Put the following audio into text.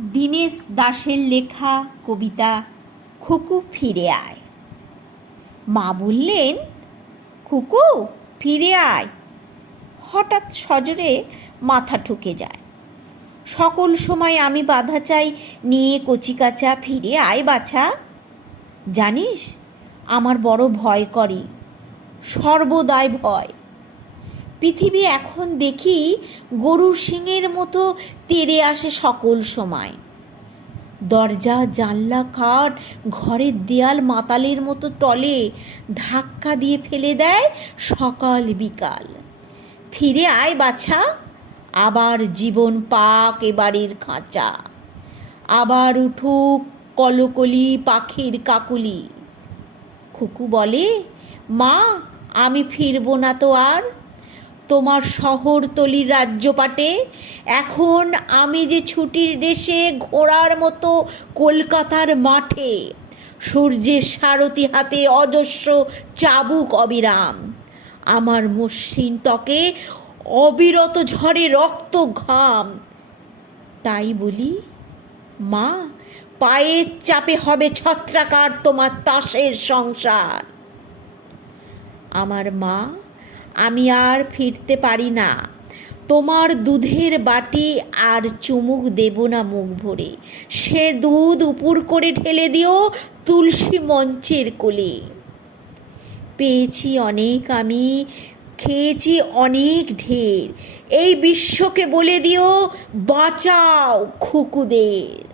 দীনেশ দাসের লেখা কবিতা খুকু ফিরে আয়। মা বললেন, খুকু ফিরে আয়। হঠাৎ সজরে মাথা ঠুকে যায়। সকল সময় আমি বাধা চাই, নিয়ে কচিকাচা ফিরে আয় বাছা। জানিস, আমার বড় ভয় করে। সর্বদাই ভয়। পৃথিবী এখন দেখি গরুর শিঙের মতো তেড়ে আসে সকল সময়। দরজা, জানলা কাঠ ঘরের দেয়াল, মাতালের মতো টলে ধাক্কা দিয়ে ফেলে দেয় সকাল বিকাল। ফিরে আয় বাছা, আবার জীবন পাক এবারের খাঁচা। আবার উঠুক কলকলি পাখির কাকুলি। খুকু বলে, মা, আমি ফিরবো না তো আর। তোমার শহরতলির রাজ্যপাটে। এখন আমি যে ছুটির দেশে ঘোড়ার মতো কলকাতার মাঠে, সূর্যের সারথি হাতে অজস্র চাবুক অবিরাম। আমার মসৃণ ত্বকে অবিরত ঝরে রক্ত ঘাম। তাই বলি, মা পায়ের চাপে হবে ছত্রাকার তোমার তাসের সংসার। আমার মা আমি আর ফিরতে পারি না। তোমার দুধের বাটি আর চুমুক দেব না মুখ ভরে। সে দুধ উপুর করে ঢেলে দিও তুলসী মঞ্চের কোলে। পেয়েছি অনেক আমি, খেয়েছি অনেক ঢের। এই বিশ্বকে বলে দিও, বাঁচাও খুকুদের।